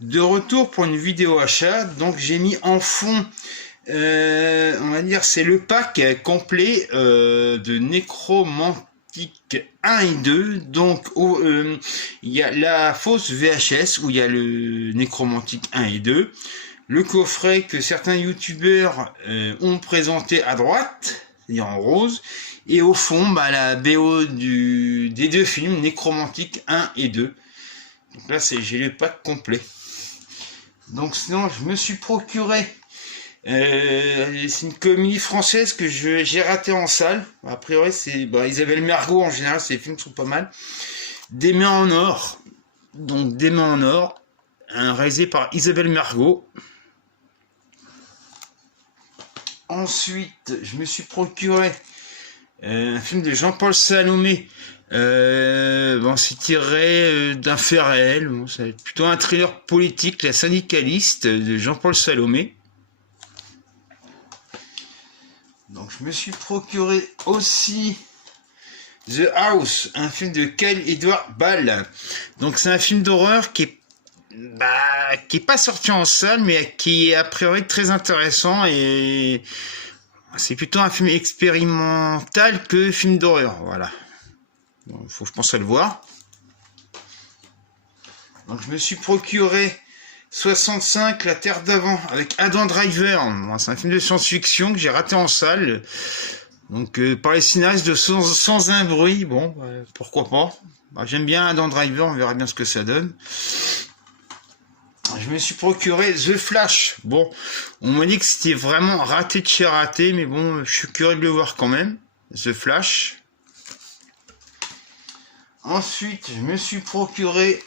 De retour pour une vidéo achat. Donc j'ai mis en fond, on va dire, c'est le pack complet de Nécromantique 1 et 2. Donc il y a la fausse VHS où il y a le Nécromantique 1 et 2. Le coffret que certains youtubeurs ont présenté à droite, c'est-à-dire en rose. Et au fond, la BO des deux films, Nécromantique 1 et 2. Donc là, j'ai le pack complet. Donc sinon, je me suis procuré, c'est une comédie française que j'ai raté en salle. A priori, c'est Isabelle Mergo, en général, ces films sont pas mal. Des mains en or. Donc Des mains en or, réalisé par Isabelle Mergo. Ensuite, je me suis procuré un film de Jean-Paul Salomé. C'est tiré d'un fait réel. Bon, c'est plutôt un thriller politique, La syndicaliste de Jean-Paul Salomé. Donc je me suis procuré aussi The House, un film de Kyle Edward Ball. Donc c'est un film d'horreur qui est pas sorti en salle, mais qui est a priori très intéressant, et c'est plutôt un film expérimental que film d'horreur. Voilà. Bon, faut que je pense à le voir. Donc je me suis procuré 65, La Terre d'avant, avec Adam Driver. Bon, c'est un film de science-fiction que j'ai raté en salle. Donc par les scénaristes de Sans un bruit. Bon, pourquoi pas. J'aime bien Adam Driver, on verra bien ce que ça donne. Je me suis procuré The Flash. Bon, on m'a dit que c'était vraiment raté de chez raté, mais bon, je suis curieux de le voir quand même. The Flash. Ensuite, je me suis procuré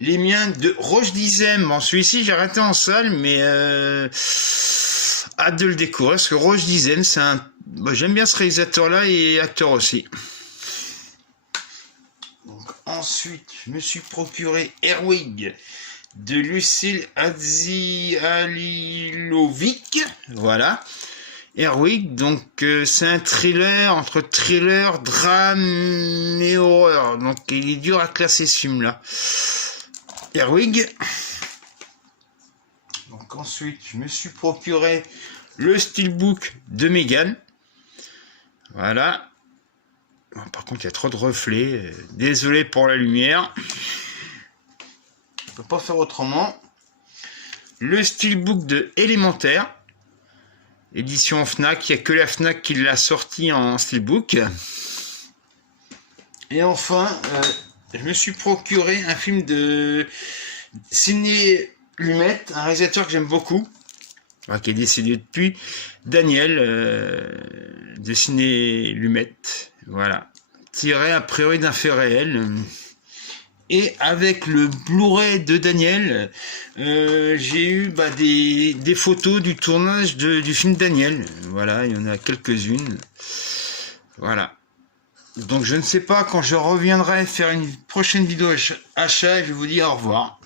les miens de Roche Dizem. Bon, celui-ci, j'ai raté en salle, mais hâte de le découvrir, parce que Roche Dizem, c'est j'aime bien ce réalisateur-là et acteur aussi. Donc, ensuite, je me suis procuré Erwig de Lucille Adzialilovic. Voilà. Erwig, donc c'est un thriller, entre thriller, drame et horreur. Donc il est dur à classer ce film-là. Erwig. Donc ensuite, je me suis procuré le steelbook de Megan. Voilà. Bon, par contre, il y a trop de reflets. Désolé pour la lumière. Je peux pas faire autrement. Le steelbook de Élémentaire. Édition Fnac, il n'y a que la Fnac qui l'a sorti en steelbook. Et enfin, je me suis procuré un film de Sidney Lumet, un réalisateur que j'aime beaucoup, qui est décédé depuis, Daniel, de Sidney Lumet. Voilà. Tiré a priori d'un fait réel. Et avec le Blu-ray de Daniel, j'ai eu des photos du tournage du film Daniel. Voilà, il y en a quelques-unes. Voilà. Donc je ne sais pas quand je reviendrai faire une prochaine vidéo achat, je vais vous dire au revoir.